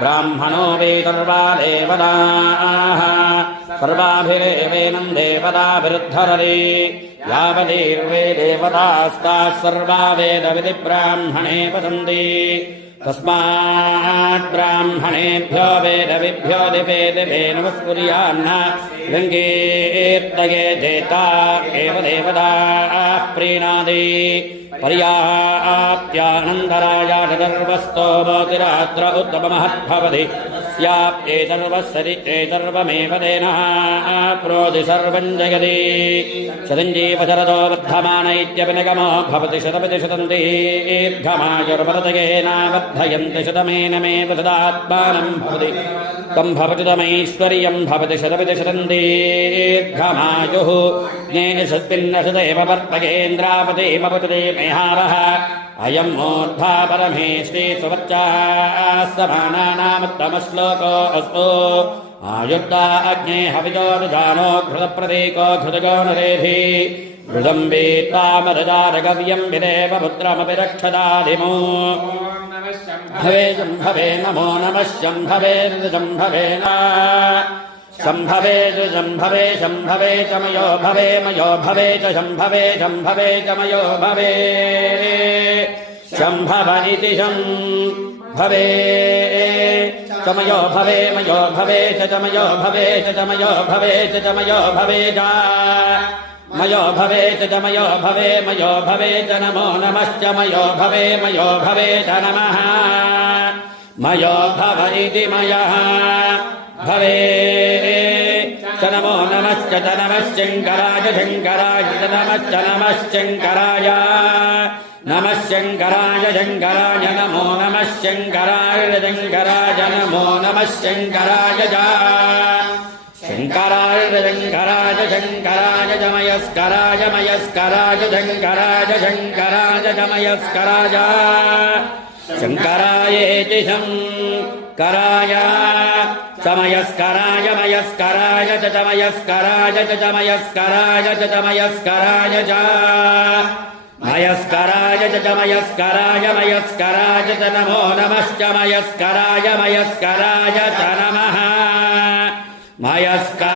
ब्राह्मणो वै सर्वा देवताः सर्वाभिरेवेनं देवताभिरुद्धरति यावदेर्वे देवतास्ताः सर्वा वेदविधिब्राह्मणे वदन्ति तस्मात् ब्राह्मणेभ्यो वेदविभ्यो दिवे दिवे नमस्कुर्यान्न लिङ्गेर्तये जेता एव देवताः प्रीणाति पर्याप्त्यानन्दराया सर्वस्तोमोतिरात्र उत्तममहद्भवति स्याप्येतर्वमेव तेनः प्रोति सर्वं जगति शतञ्जीवशरदो वर्धमान इत्यपि निगमो भवति शतपति शतं दीर्घमायुर्भरतयेनावर्धयन्ति शतमेनमेव सदात्मानं भवति तं भवति तमैश्वर्यं भवति शतपति शतं दीर्घमायुः ज्ञेयशस्मिन्नशदेव वर्तकेन्द्रापते भवति मेहारः अयं मूर्धा परमेष्टि सुवर्चाः समानानामुत्तमश्लोको अस्तु आयुक्ता अग्ने हवितो रुजानो घृतप्रतीको घृतगो नरेधि घृतं वीत्वामरजारगव्यं विदेव पुत्रमपि रक्षदाधिमो भवे शम्भवे नमो नमः शम्भवे शम्भवे शम्भवे शम्भवे शम्भवे च मयो भवे मयो भवे च शम्भवे शम्भवे च मयो भवे शम्भव इति शम्भवे च मयो भवे मयो भवे च मयो भवे च मयो भवे च मयो भवे च मयो भवे च मयो भवे मयो भवे च नमो नमश्च मयो भवे च नमः मयो भव इति मयः भवे च नमो नमश्च नमः शङ्कराय शङ्कराय नमश्च नमः शङ्कराय नमः शङ्कराय शङ्कराय नमो नमः शङ्कराय शङ्कराय नमो नमः शङ्कराय शङ्कराय शङ्कराय शङ्कराय जमयस्कराय मयस्कराय शङ्कराय शङ्कराय जमयस्कराय शङ्करायेति शङ्कराय समयस्कराय मयस्कराय च मयस्कराय च मयस्कराय च मयस्कराय च मयस्कराय च मयस्कराय मयस्कराय च नमो नमश्च मयस्कराय च नमः मयस्कर